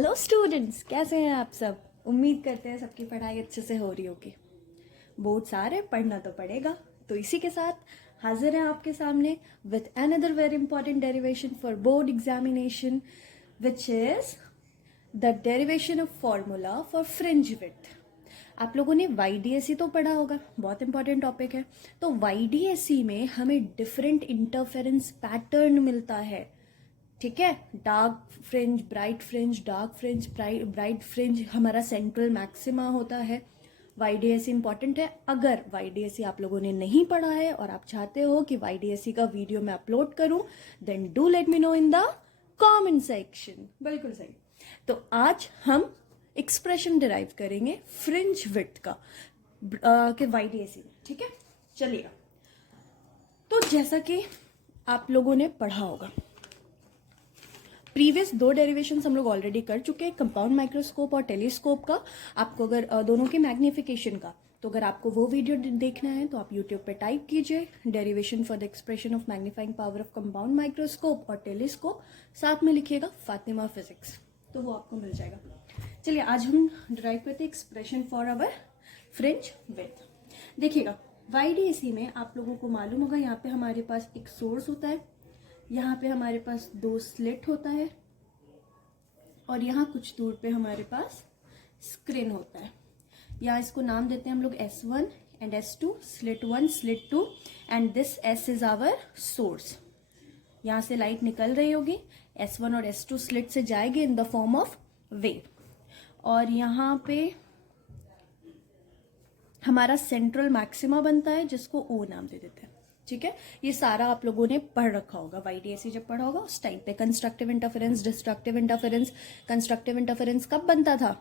Hello students, कैसे हैं आप सब। उम्मीद करते हैं सबकी पढ़ाई अच्छे से हो रही होगी। बोर्ड्स आ रहे, पढ़ना तो पड़ेगा। तो इसी के साथ हाजिर हैं आपके सामने with another very important derivation for board examination, which is the derivation of formula for fringe width. आप लोगों ने YDSE तो पढ़ा होगा, बहुत इंपॉर्टेंट टॉपिक है। तो YDSE में हमें डिफरेंट इंटरफेरेंस पैटर्न मिलता है, ठीक है। Dark fringe, bright fringe, dark fringe, bright fringe हमारा सेंट्रल मैक्सिमा होता है। YDSE इंपॉर्टेंट है। अगर YDSE आप लोगों ने नहीं पढ़ा है और आप चाहते हो कि YDSE का वीडियो मैं अपलोड करूं, then do let me know in the comment section. बिल्कुल सही। तो आज हम एक्सप्रेशन डिराइव करेंगे फ्रिंज विड्थ का के YDSE में, ठीक है। चलिएगा। तो जैसा कि आप लोगों ने पढ़ा होगा, प्रीवियस 2 डेरिवेशंस हम लोग ऑलरेडी कर चुके हैं, कंपाउंड माइक्रोस्कोप और टेलीस्कोप का। आपको अगर दोनों के मैग्निफिकेशन का, तो अगर आपको वो वीडियो देखना है तो आप यूट्यूब पे टाइप कीजिए derivation for the expression of magnifying power of compound microscope और टेलीस्कोप, साथ में लिखिएगा फातिमा फिजिक्स, तो वो आपको मिल जाएगा। चलिए, आज हम ड्राइव करते हैं expression for our fringe width. देखिएगा, YDSE में आप लोगों को मालूम होगा, यहाँ पे हमारे पास एक सोर्स होता है, यहाँ पे हमारे पास 2 स्लिट होता है और यहाँ कुछ दूर पे हमारे पास स्क्रीन होता है। यहाँ इसको नाम देते हैं हम लोग S1 and S2, slit 1, slit 2, and this S is our source. यहाँ से लाइट निकल रही होगी, S1 और S2 स्लिट से जाएगी in the form of wave, और यहाँ पे हमारा सेंट्रल मैक्सिमा बनता है जिसको O नाम दे देते हैं, ठीक है। ये सारा आप लोगों ने पढ़ रखा होगा, YDSE जब पढ़ा होगा उस टाइम पे। Constructive interference, destructive interference. Constructive interference कब बनता था?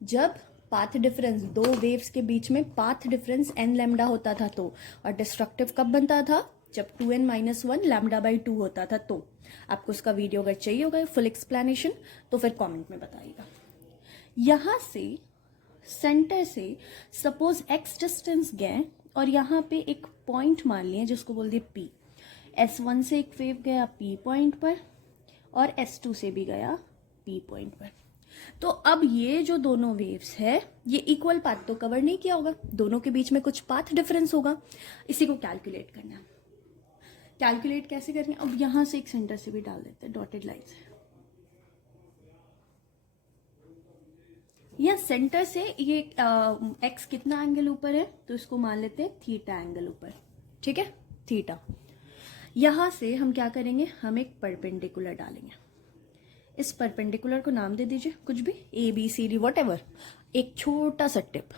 जब पाथ डिफरेंस, 2 वेव्स के बीच में पाथ डिफरेंस n लैम्डा होता था तो। और डिस्ट्रक्टिव कब बनता था? जब 2n-1 λ/2 होता था तो। आपको उसका वीडियो अगर चाहिए होगा फुल एक्सप्लेनेशन तो फिर कॉमेंट में बताइएगा। यहां से सेंटर से सपोज x डिस्टेंस गए और यहाँ पे एक पॉइंट मान लिए जिसको बोल दिए P। S1 से एक वेव गया P पॉइंट पर और S2 से भी गया P पॉइंट पर। तो अब ये जो दोनों वेव्स है, ये इक्वल पाथ तो कवर नहीं किया होगा, दोनों के बीच में कुछ पाथ डिफरेंस होगा। इसी को कैलकुलेट करना है। कैलकुलेट कैसे करेंगे? अब यहाँ से एक सेंटर से भी डाल देते हैं डॉटेड लाइन से। या सेंटर से ये x कितना एंगल ऊपर है, तो इसको मान लेते हैं थीटा एंगल ऊपर, ठीक है, थीटा। यहां से हम क्या करेंगे, हम एक परपेंडिकुलर डालेंगे। इस परपेंडिकुलर को नाम दे दीजिए कुछ भी, ABCD वॉटेवर। एक छोटा सा टिप,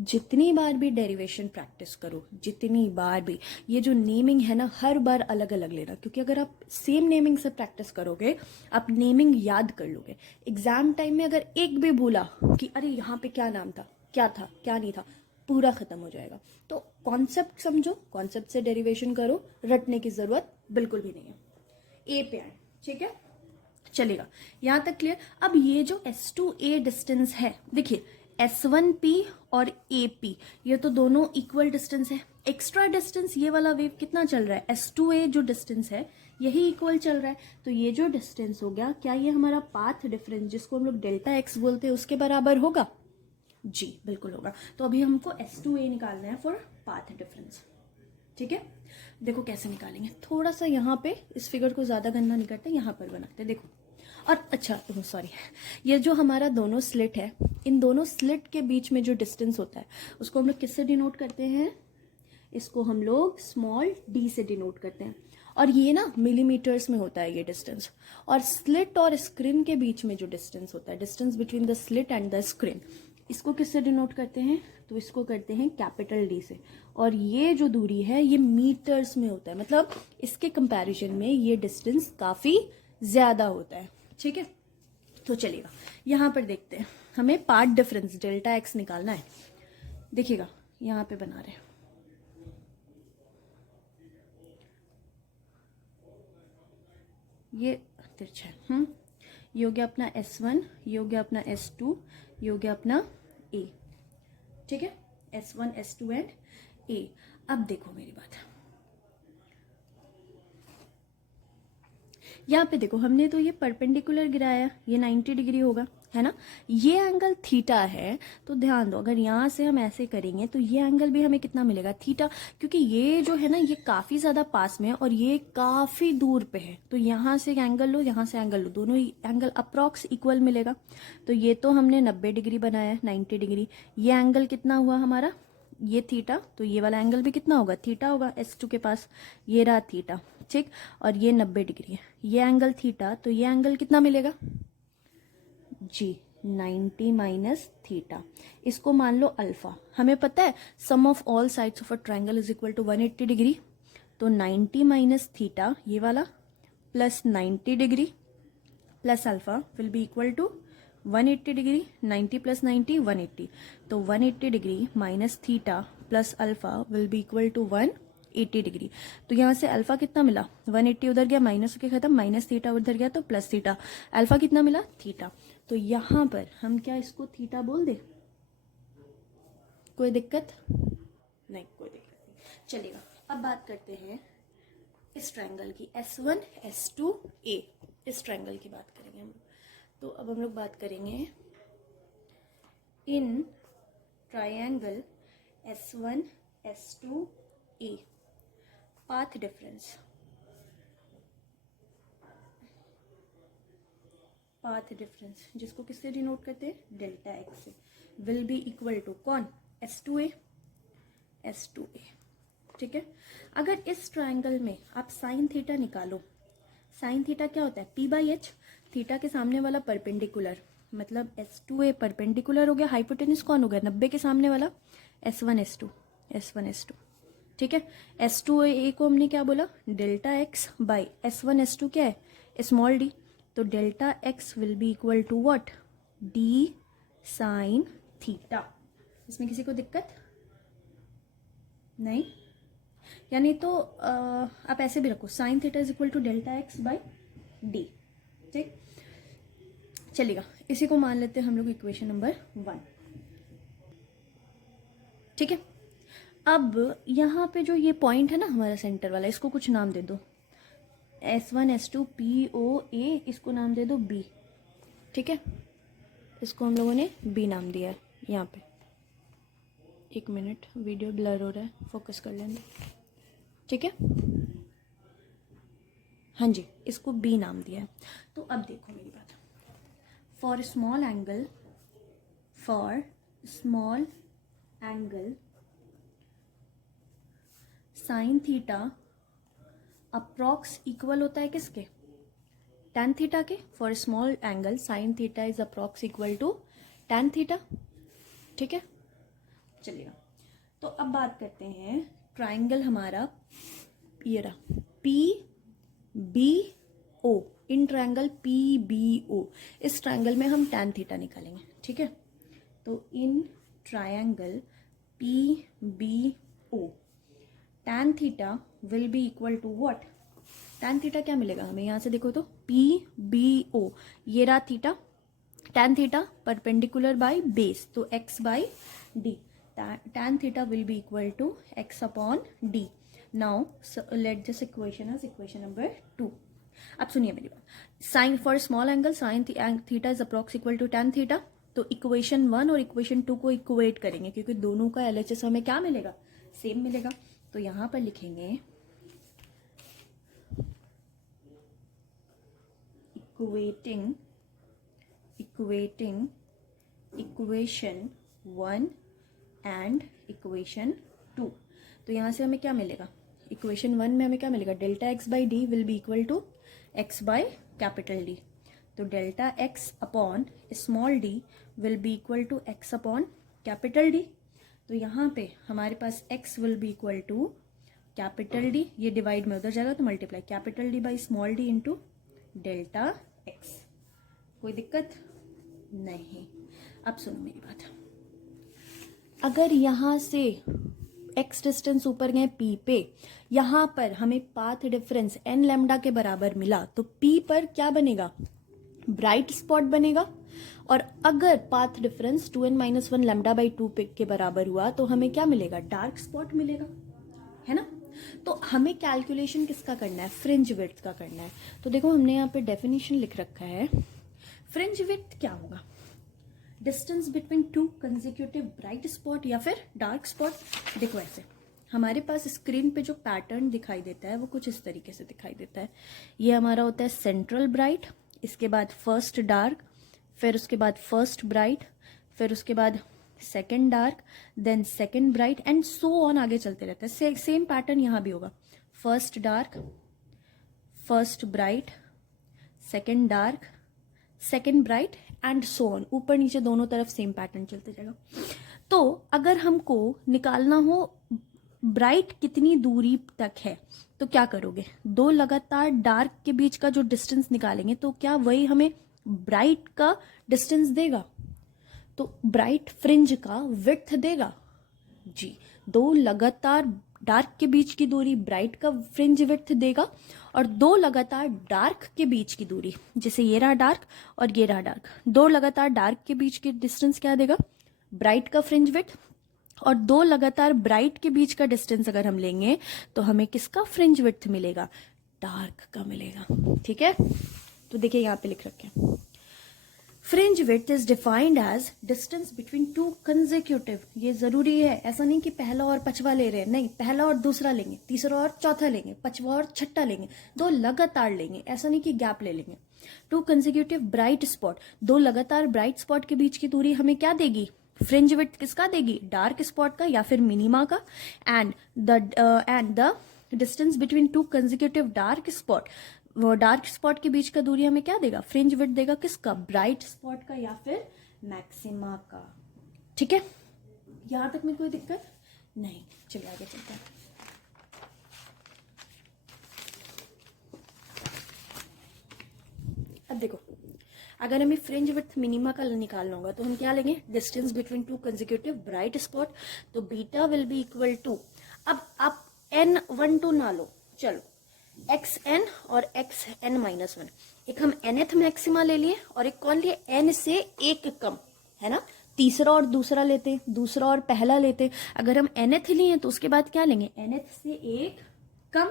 जितनी बार भी डेरिवेशन प्रैक्टिस करो, जितनी बार भी, ये जो नेमिंग है ना, हर बार अलग अलग लेना, क्योंकि अगर आप सेम नेमिंग से प्रैक्टिस करोगे आप नेमिंग याद कर लोगे। एग्जाम टाइम में अगर एक भी भूला कि अरे यहाँ पे क्या नाम था, क्या नहीं था, पूरा खत्म हो जाएगा। तो कॉन्सेप्ट समझो, कॉन्सेप्ट से डेरिवेशन करो, रटने की जरूरत बिल्कुल भी नहीं है। A पे आए, ठीक है, चलेगा, यहां तक क्लियर। अब ये जो S2A डिस्टेंस है, देखिए S1P और AP, ये तो दोनों इक्वल डिस्टेंस है। एक्स्ट्रा डिस्टेंस ये वाला वेव कितना चल रहा है, S2A जो डिस्टेंस है यही इक्वल चल रहा है। तो ये जो डिस्टेंस हो गया, क्या ये हमारा पाथ डिफरेंस जिसको हम लोग डेल्टा x बोलते हैं उसके बराबर होगा? जी बिल्कुल होगा। तो अभी हमको S2A निकालना है फॉर पाथ डिफरेंस, ठीक है। देखो कैसे निकालेंगे, थोड़ा सा यहाँ पे इस फिगर को ज्यादा गंदा नहीं करते, यहाँ पर बनाते, देखो। और अच्छा सॉरी, ये जो हमारा दोनों स्लिट है, इन दोनों स्लिट के बीच में जो डिस्टेंस होता है उसको हम लोग किससे डिनोट करते हैं? इसको हम लोग स्मॉल d से डिनोट करते हैं। और ये ना मिलीमीटर्स में होता है ये डिस्टेंस। और स्लिट और स्क्रीन के बीच में जो डिस्टेंस होता है, distance between the slit and the screen, इसको किससे डिनोट करते हैं? तो इसको करते हैं कैपिटल D से। और ये जो दूरी है ये मीटर्स में होता है, मतलब इसके कंपैरिजन में ये डिस्टेंस काफी ज्यादा होता है, ठीक है। तो चलेगा, यहां पर देखते हैं, हमें पाथ डिफरेंस डेल्टा x निकालना है। देखिएगा यहां पे बना रहे हैं, ये तिरछा है। ये हो गया अपना S1, ये हो गया अपना S2, ये हो गया अपना A, ठीक है, S1, S2 एंड A। अब देखो मेरी बात, यहाँ पे देखो हमने तो ये परपेंडिकुलर गिराया, ये 90 डिग्री होगा, है ना। ये एंगल थीटा है, तो ध्यान दो अगर यहाँ से हम ऐसे करेंगे तो ये एंगल भी हमें कितना मिलेगा, थीटा, क्योंकि ये जो है ना ये काफ़ी ज़्यादा पास में है और ये काफ़ी दूर पे है। तो यहाँ से एंगल लो, यहाँ से एंगल लो, दोनों ही एंगल अप्रॉक्स इक्वल मिलेगा। तो ये तो हमने 90 डिग्री बनाया, 90 डिग्री। ये एंगल कितना हुआ हमारा, ये थीटा, तो ये वाला एंगल भी कितना होगा, थीटा होगा S2 के पास, ये रहा थीटा, ठीक। और ये 90 डिग्री है, ये एंगल थीटा, तो ये एंगल कितना मिलेगा जी, 90 माइनस थीटा। इसको मान लो अल्फा। हमें पता है sum of all sides of a triangle is equal to 180 degree. तो 90 माइनस थीटा ये वाला plus 90 degree plus alpha will be equal to 180 degree. 90 plus 90 180, तो 180 degree minus theta plus alpha will be equal to 180 degree. तो यहाँ से alpha कितना मिला, 180 उधर गया माइनस होके खत्म, माइनस थीटा उधर गया तो प्लस थीटा, अल्फा कितना मिला, थीटा। तो यहाँ पर हम क्या इसको थीटा बोल दे, कोई दिक्कत नहीं, कोई दिक्कत नहीं, चलेगा। अब बात करते हैं इस ट्रायंगल की, S1 S2 A, इस ट्रायंगल की बात करेंगे हम। तो अब हम लोग बात करेंगे in triangle S1 S2 A, path difference, path difference जिसको किससे डिनोट करते हैं, डेल्टा एक्स से, विल बी इक्वल टू कौन, S2A, S2A, ठीक है। अगर इस ट्रायंगल में आप साइन थीटा निकालो, साइन थीटा क्या होता है, P/H, थीटा के सामने वाला परपेंडिकुलर, मतलब S2A परपेंडिकुलर हो गया, हाइपोटेनस कौन हो गया, 90 के सामने वाला, S1 S2, S1 S2, ठीक है। S2A को हमने क्या बोला, delta x by S1 S2 क्या है, स्मॉल डी, तो delta X will be equal to what, D sine theta. इसमें किसी को दिक्कत नहीं, यानी तो आप ऐसे भी रखो, sine theta is equal to delta x by D, ठीक, चलेगा। इसी को मान लेते हैं हम लोग इक्वेशन नंबर 1, ठीक है। अब यहाँ पे जो ये पॉइंट है ना हमारा सेंटर वाला, इसको कुछ नाम दे दो, S1 S2 POA, इसको नाम दे दो B, ठीक है। इसको हम लोगों ने B नाम दिया है यहाँ पे। एक मिनट, वीडियो ब्लर हो रहा है, फोकस कर लेंगे, ठीक है। हाँ जी, इसको B नाम दिया है। तो अब देखो मेरी बात, for small angle, for small angle sine theta approx equal होता है किसके, tan थीटा के। For small angle sine theta is approx equal to tan theta, ठीक है, चलिएगा। तो अब बात करते हैं ट्रायंगल हमारा ये रहा PBO, इन ट्रायंगल PBO, इस ट्रायंगल में हम tan थीटा निकालेंगे, ठीक है। तो in triangle PBO tan theta will be equal to what, tan theta क्या मिलेगा हमें, यहाँ से देखो तो PBO, ये रहा theta, tan theta perpendicular by base, तो x by d, tan theta will be equal to x upon d. Now let this equation as equation number 2। अब सुनिए मेरी बात, sine for small angle sine theta is approx equal to tan theta, तो equation 1 और equation 2 को equate करेंगे, क्योंकि दोनों का LHS हमें क्या मिलेगा, सेम मिलेगा। तो यहां पर लिखेंगे इक्वेटिंग इक्वेशन 1 एंड इक्वेशन 2। तो यहां से हमें क्या मिलेगा, इक्वेशन 1 में हमें क्या मिलेगा, delta x by d will be equal to x by capital D. तो delta x upon small d will be equal to x upon capital D. तो यहाँ पे हमारे पास x will be equal to capital D, ये divide में उधर जाएगा तो multiply, capital D by small d into delta x। कोई दिक्कत नहीं। अब सुनो मेरी बात, अगर यहाँ से x डिस्टेंस ऊपर गए p पे, यहाँ पर हमें पाथ डिफरेंस n लैम्डा के बराबर मिला, तो p पर क्या बनेगा, ब्राइट स्पॉट बनेगा। और अगर path difference 2n-1 lambda by 2 के बराबर हुआ तो हमें क्या मिलेगा, डार्क स्पॉट मिलेगा, है ना। तो हमें कैलकुलेशन किसका करना है, फ्रिंज विड्थ का करना है। तो देखो हमने यहाँ पे डेफिनेशन लिख रखा है, फ्रिंज विड्थ क्या होगा, distance between two consecutive bright spot या फिर डार्क स्पॉट। देखो ऐसे हमारे पास स्क्रीन पे जो पैटर्न दिखाई देता है वो कुछ इस तरीके से दिखाई देता है। ये हमारा होता है सेंट्रल ब्राइट, इसके बाद फर्स्ट डार्क, फिर उसके बाद फर्स्ट ब्राइट, फिर उसके बाद second dark, then second bright and so on, आगे चलते रहता है। सेम पैटर्न यहाँ भी होगा, first dark, first bright, second dark, second bright and so on, ऊपर नीचे दोनों तरफ सेम पैटर्न चलते जाएगा। तो अगर हमको निकालना हो ब्राइट कितनी दूरी तक है तो क्या करोगे, दो लगातार डार्क के बीच का जो डिस्टेंस निकालेंगे तो क्या वही हमें ब्राइट का डिस्टेंस देगा, तो ब्राइट फ्रिंज का विड्थ देगा जी। दो लगातार डार्क के बीच की दूरी ब्राइट का फ्रिंज विड्थ देगा, और दो लगातार डार्क के बीच की दूरी, जैसे ये रहा डार्क और ये रहा डार्क, दो लगातार डार्क के बीच की डिस्टेंस क्या देगा, ब्राइट का फ्रिंज विड्थ। और दो लगातार ब्राइट के बीच का डिस्टेंस अगर हम लेंगे तो हमें किसका फ्रिंज विड्थ मिलेगा, डार्क का मिलेगा। ठीक है, तो देखिए यहाँ पे लिख रखे हैं, fringe width is defined as distance between two consecutive. ये जरूरी है, ऐसा नहीं कि पहला और पचवा ले रहे हैं, नहीं, पहला और दूसरा लेंगे, तीसरा और चौथा लेंगे, पचवा और छठा लेंगे, दो लगातार लेंगे, ऐसा नहीं कि गैप ले लेंगे। टू कंसेक्यूटिव ब्राइट स्पॉट, दो लगातार ब्राइट स्पॉट के बीच की दूरी हमें क्या देगी, फ्रिंज विड्थ किसका देगी, डार्क स्पॉट का या फिर मिनिमा का। And the distance between two consecutive dark spot, वो डार्क स्पॉट के बीच का दूरी हमें क्या देगा, फ्रिंज विड्थ देगा किसका, ब्राइट स्पॉट का या फिर मैक्सिमा का। ठीक है, यहां तक में कोई दिक्कत नहीं, चलिए आगे चलते हैं। अब देखो अगर हमें फ्रिंज विड्थ मिनिमा का निकालना होगा तो हम क्या लेंगे, distance between two consecutive bright spot, तो beta will be equal to, अब आप n12 ना लो, चलो xn और xn-1, एक हम nth मैक्सिमा ले लिए और एक कौन लिए, n से एक कम, है ना, तीसरा और दूसरा लेते, दूसरा और पहला लेते। अगर हम nth लिए तो उसके बाद क्या लेंगे, nth से एक कम।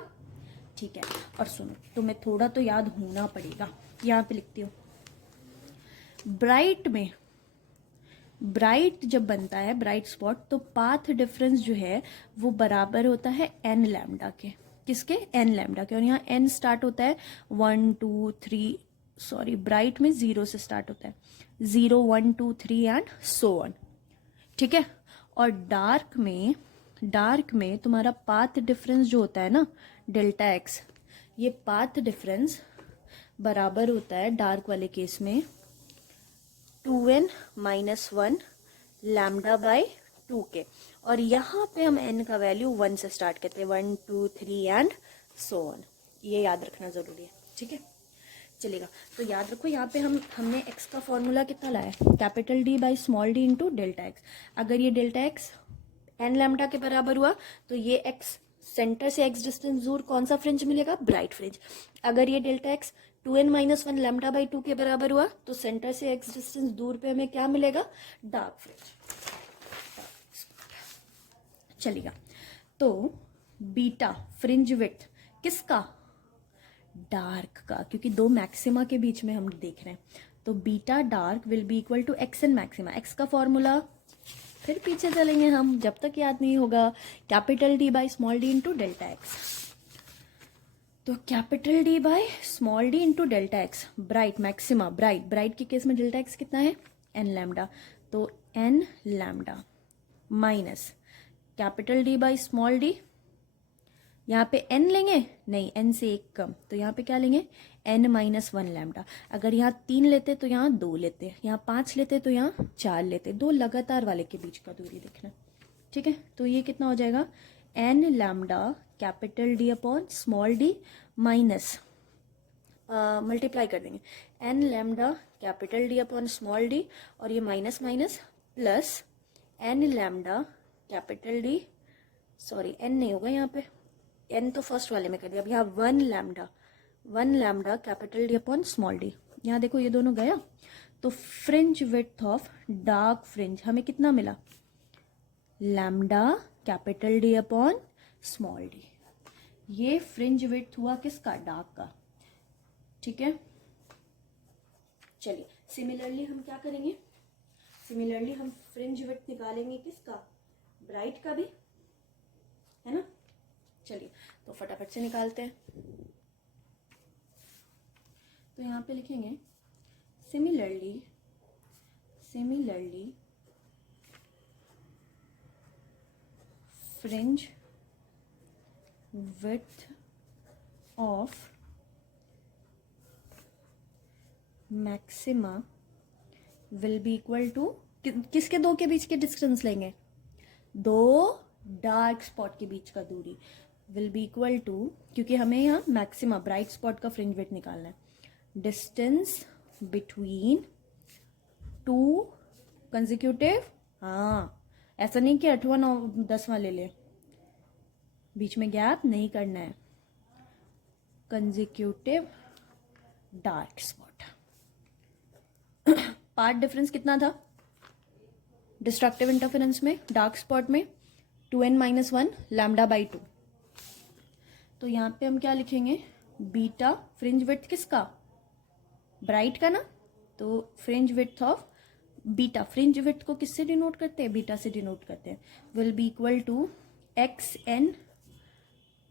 ठीक है, और सुनो तुम्हें थोड़ा तो याद होना पड़ेगा, यहाँ पे लिखती हूँ, ब्राइट में, ब्राइट जब बनता है ब्राइट स्पॉट तो पाथ डिफरेंस जो है वो बराबर होता है n लैम्डा के, किसके, n लैम्डा के। और यहाँ n स्टार्ट होता है 1 2 3, सॉरी ब्राइट में 0 से स्टार्ट होता है, 0 1 2 3 एंड सो ऑन। ठीक है, और डार्क में तुम्हारा पाथ डिफरेंस जो होता है ना, डेल्टा x, ये पाथ डिफरेंस बराबर होता है डार्क वाले केस में 2n-1 लैम्डा बाय 2 के। और यहाँ पे हम n का वैल्यू 1 से स्टार्ट करते हैं, 1 2 3 एंड सो ऑन, ये याद रखना जरूरी है। ठीक है, चलेगा, तो याद रखो यहाँ पे हमने x का फॉर्मूला कितना लाया है, capital D by small d into delta x. अगर ये डेल्टा एक्स n लैम्डा के बराबर हुआ तो ये x सेंटर से x डिस्टेंस दूर कौन सा फ्रिंज मिलेगा, ब्राइट फ्रिंज। अगर ये delta x 2n-1 lambda by 2 के बराबर हुआ तो सेंटर से x डिस्टेंस दूर पे हमें क्या मिलेगा, डार्क फ्रिंज। चलेगा, तो बीटा फ्रिंज विड्थ किसका, डार्क का, क्योंकि दो मैक्सिमा के बीच में हम देख रहे हैं, तो beta dark will be equal to xn maxima. x का फॉर्मूला फिर पीछे चलेंगे हम, जब तक याद नहीं होगा, capital D by small d into delta x. तो capital D by small d into delta x, bright maxima, bright के केस में डेल्टा एक्स कितना है, n लैम्डा, तो n lambda minus capital D by small d, यहाँ पे n लेंगे, नहीं n से एक कम, तो यहाँ पे क्या लेंगे, n-1 लैम्डा। अगर यहाँ 3 लेते तो यहाँ 2 लेते, यहाँ 5 लेते तो यहाँ 4 लेते, दो लगातार वाले के बीच का दूरी देखना। ठीक है, तो ये कितना हो जाएगा, n lambda capital D upon small d minus multiply कर देंगे, n lambda capital D upon small d, और ये minus minus plus n lambda capital D, sorry n नहीं होगा यहाँ पे, n तो फर्स्ट वाले में कर दिया, अब यहाँ 1 lambda capital D upon small d। यहाँ देखो ये दोनों गया, तो fringe width of dark fringe हमें कितना मिला, lambda capital D upon small d। ये फ्रिंज विड्थ हुआ किसका, डार्क का, ठीक है। चलिए सिमिलरली हम क्या करेंगे, सिमिलरली हम फ्रिंज विड्थ निकालेंगे किसका, ब्राइट का भी, है ना। चलिए तो फटाफट से निकालते हैं। तो यहाँ पे लिखेंगे similarly, similarly fringe width of maxima will be equal to, किसके दो के बीच के डिस्टेंस लेंगे, दो डार्क स्पॉट के बीच का दूरी, विल बी इक्वल टू, क्योंकि हमें यहाँ मैक्सिमा ब्राइट स्पॉट का फ्रिंज विड्थ निकालना है, डिस्टेंस बिटवीन टू कंसेक्यूटिव, हाँ ऐसा नहीं कि 8वां 9 10वां ले ले, बीच में गैप नहीं करना है, consecutive dark spot. Path difference कितना था डिस्ट्रक्टिव इंटरफेरेंस में, डार्क स्पॉट में 2n-1 लैम्डा बाई 2। तो यहाँ पे हम क्या लिखेंगे, बीटा फ्रिंज विड्थ किसका, ब्राइट का ना, तो fringe width of beta, fringe width को किससे डिनोट करते हैं, बीटा से डिनोट करते हैं, will be equal to xn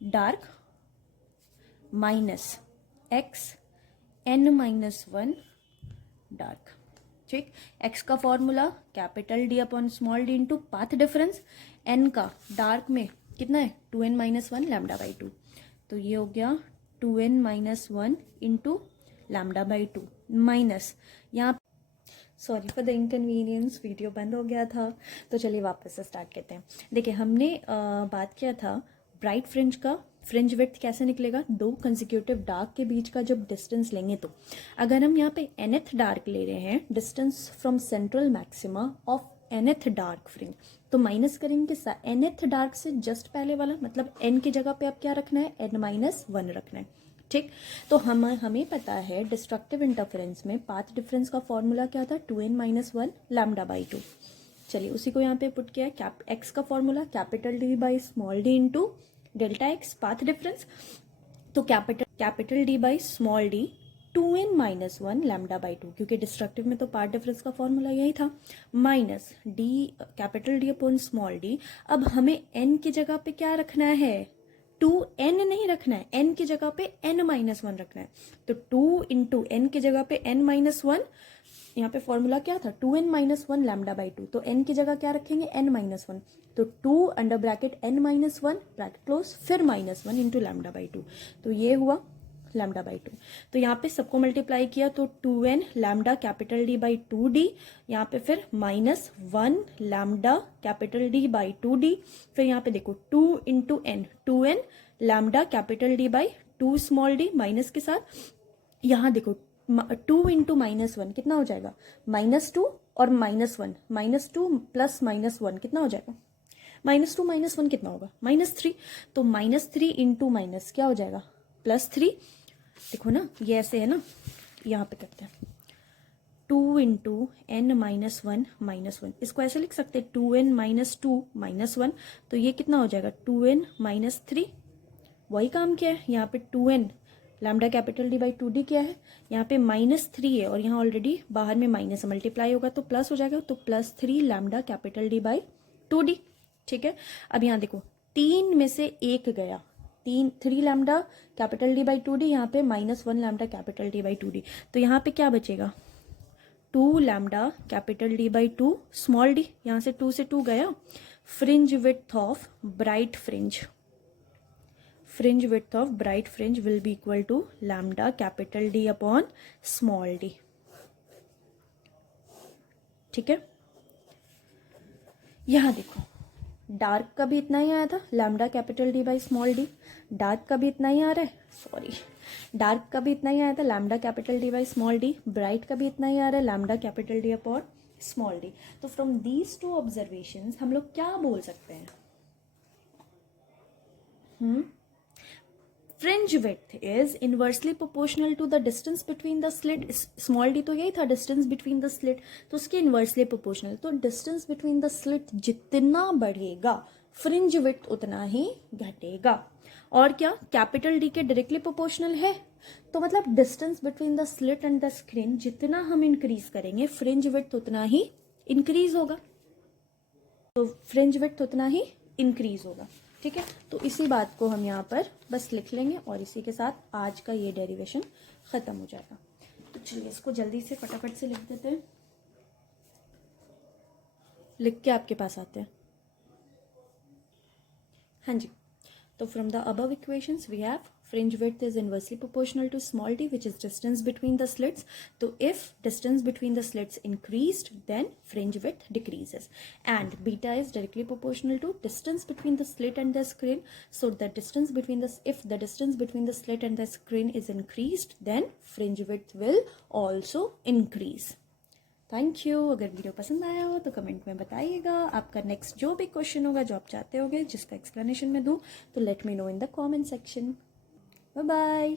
dark minus xn-1 dark, ठीक। x का formula capital D upon small d into path difference, n का डार्क में कितना है 2n-1 लैम्डा बाई 2, तो ये हो गया 2n-1 into lambda by 2 minus, यहाँ sorry for the inconvenience, video बंद हो गया था, तो चलिए वापस से स्टार्ट करते हैं। देखिए हमने बात किया था ब्राइट फ्रिंज का फ्रिंज विड्थ कैसे निकलेगा, दो कंसेक्यूटिव डार्क के बीच का जब डिस्टेंस लेंगे, तो अगर हम यहाँ पे nth डार्क ले रहे हैं, distance from central maxima of nth dark fringe, तो माइनस करेंगे किसका, nth डार्क से जस्ट पहले वाला, मतलब n की जगह पे अब क्या रखना है, n-1 रखना है, ठीक। तो हमें पता है डिस्ट्रक्टिव इंटरफेरेंस में पाथ डिफरेंस का फॉर्मूला क्या था, 2n-1 लैम्डा बाई 2। चलिए उसी को यहाँ पे पुट किया है, एक्स का formula capital D by small d into delta x path difference, तो capital D by small d 2n-1 lambda by 2, क्योंकि डिस्ट्रक्टिव में तो पाथ डिफरेंस का फॉर्मूला यही था, minus d capital D upon small d। अब हमें n की जगह पे क्या रखना है, 2n नहीं रखना है, n की जगह पे n-1 रखना है, तो 2 इंटू n की जगह पे n-1, यहाँ पे फॉर्मूला क्या था 2n-1 लैम्डा बाई 2, तो n की जगह क्या रखेंगे n-1, तो 2 under bracket n-1 bracket close फिर -1 इंटू लैम्डा बाई 2, तो ये हुआ लैम्डा बाई 2। तो यहाँ पे सबको मल्टीप्लाई किया तो 2n lambda capital D by 2d, यहाँ पे फिर -1 lambda capital D by 2d, फिर यहाँ पे देखो 2 into n 2n lambda capital D by 2 small d minus के साथ, यहाँ देखो 2 इंटू -1 कितना हो जाएगा, -2 और -1, -2 प्लस -1 कितना हो जाएगा, -2 -1 कितना होगा, -3, तो -3 इंटू माइनस क्या हो जाएगा, +3। देखो ना ये ऐसे है ना, यहाँ पे करते हैं 2 इंटू n-1 इसको ऐसे लिख सकते हैं 2n-2 -1, तो ये कितना हो जाएगा 2n-3, वही काम किया है, यहाँ पे 2n lambda capital D by 2d क्या है, यहाँ पे -3 है और यहाँ ऑलरेडी बाहर में माइनस मल्टीप्लाई होगा तो प्लस हो जाएगा, तो +3 lambda capital D by 2d, ठीक है। अब यहाँ देखो 3 में से 1 गया, 3 lambda capital D by 2d, यहाँ पे -1 lambda capital D by 2d, तो यहाँ पे क्या बचेगा 2 lambda capital D by 2 small d, यहाँ से 2 से 2 गया, fringe width of bright fringe will be equal to lambda capital D upon small d, ठीक है। यहाँ देखो डार्क का भी इतना ही आया था, lambda capital D by small d, dark का भी इतना ही आ रहा है, डार्क का भी इतना ही आया था, lambda capital D by small d, bright का भी इतना ही आ रहा है, lambda capital D upon small d। तो फ्रॉम दीज टू ऑब्जर्वेशंस हम लोग क्या बोल सकते हैं, fringe width is inversely proportional to the distance between the slit, small d तो यही था डिस्टेंस बिटवीन द स्लिट, तो उसके इनवर्सली प्रोपोर्शनल, तो डिस्टेंस बिटवीन द स्लिट जितना बढ़ेगा फ्रिंज विड्थ उतना ही घटेगा, और क्या कैपिटल डी के डायरेक्टली प्रोपोर्शनल है, तो मतलब distance between the slit and the screen जितना हम इंक्रीज करेंगे फ्रिंज विड्थ उतना ही इंक्रीज होगा, तो फ्रिंज विड्थ उतना ही इंक्रीज होगा। ठीक है, तो इसी बात को हम यहाँ पर बस लिख लेंगे और इसी के साथ आज का ये डेरिवेशन खत्म हो जाएगा। तो चलिए इसको जल्दी से फटाफट से लिख देते हैं, लिख के आपके पास आते हैं। हाँ जी, तो from the above equations we have fringe width is inversely proportional to small d, which is distance between the slits. So if distance between the slits increased, then fringe width decreases, and beta is directly proportional to distance between the slit and the screen. So the distance between the, if the distance between the slit and the screen is increased, then fringe width will also increase. Thank you. अगर video पसंद आया हो तो comment में बताइएगा। आपका next जो भी क्वेश्चन होगा जो आप चाहते होगे जिसका एक्सप्लेनेशन मैं दूँ, तो let me know in the comment section. Bye bye.